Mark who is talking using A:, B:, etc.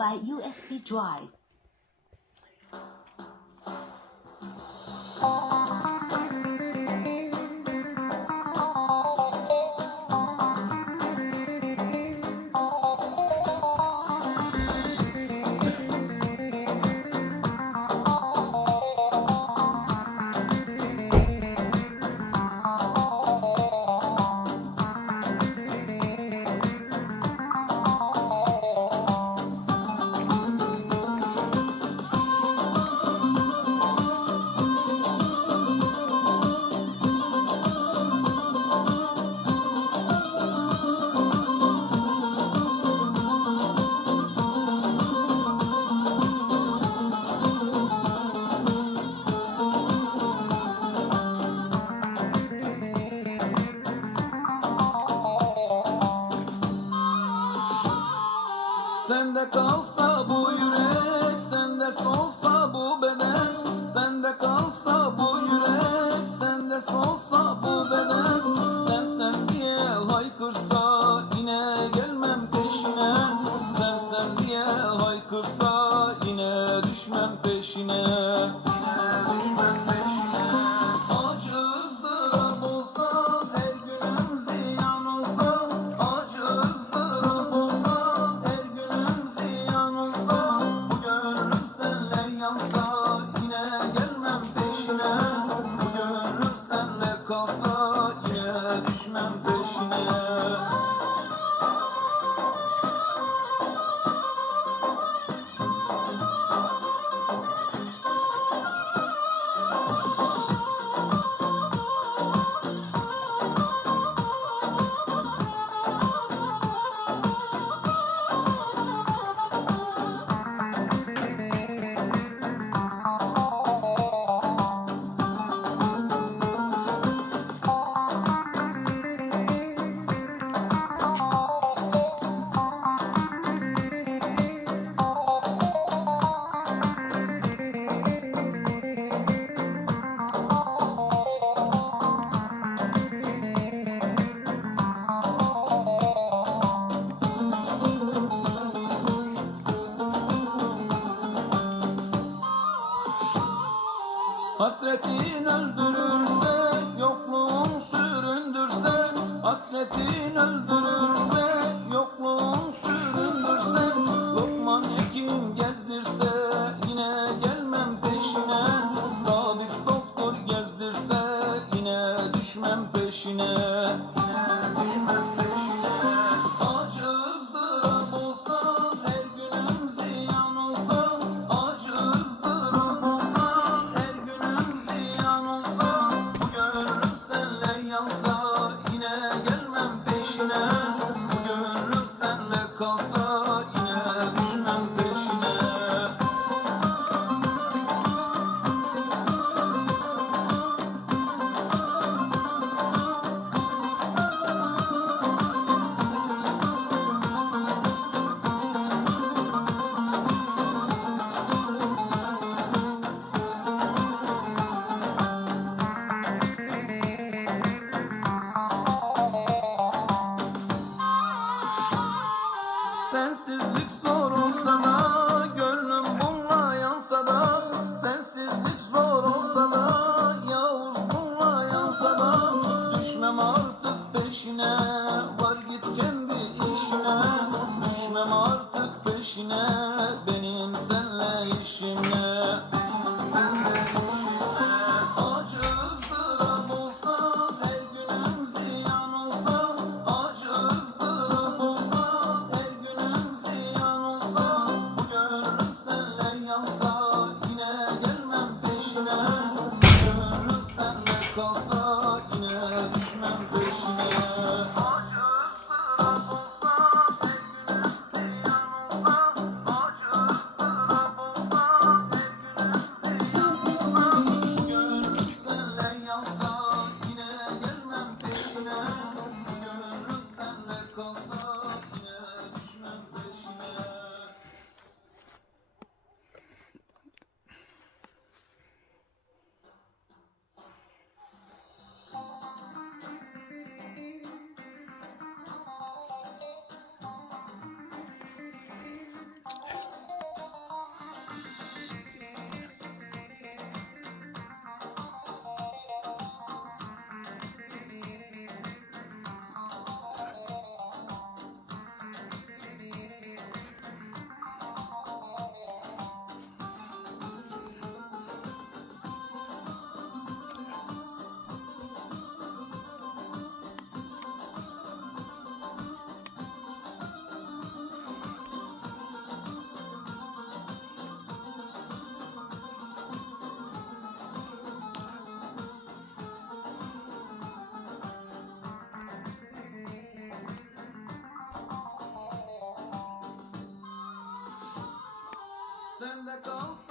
A: by USB drive.
B: Sende kalsa bu yürek, sende solsa bu beden. Sende kalsa bu yürek, sende solsa bu beden. Sen sen diye haykırsa I'm fine. Hasretin öldürürse, yokluğun süründürse Hasretin öldürürse, yokluğun süründürse Lokman hekim gezdirse, yine gelmem peşine. Tabip doktor gezdirse, yine düşmem peşine gelmem Sensizlik zor olsa da Gönlüm bununla yansa da. Sensizlik zor olsa da Yavuz bununla yansa da. Düşmem artık peşine Var git kendi işine. Düşmem artık peşine Benim senle işime let go.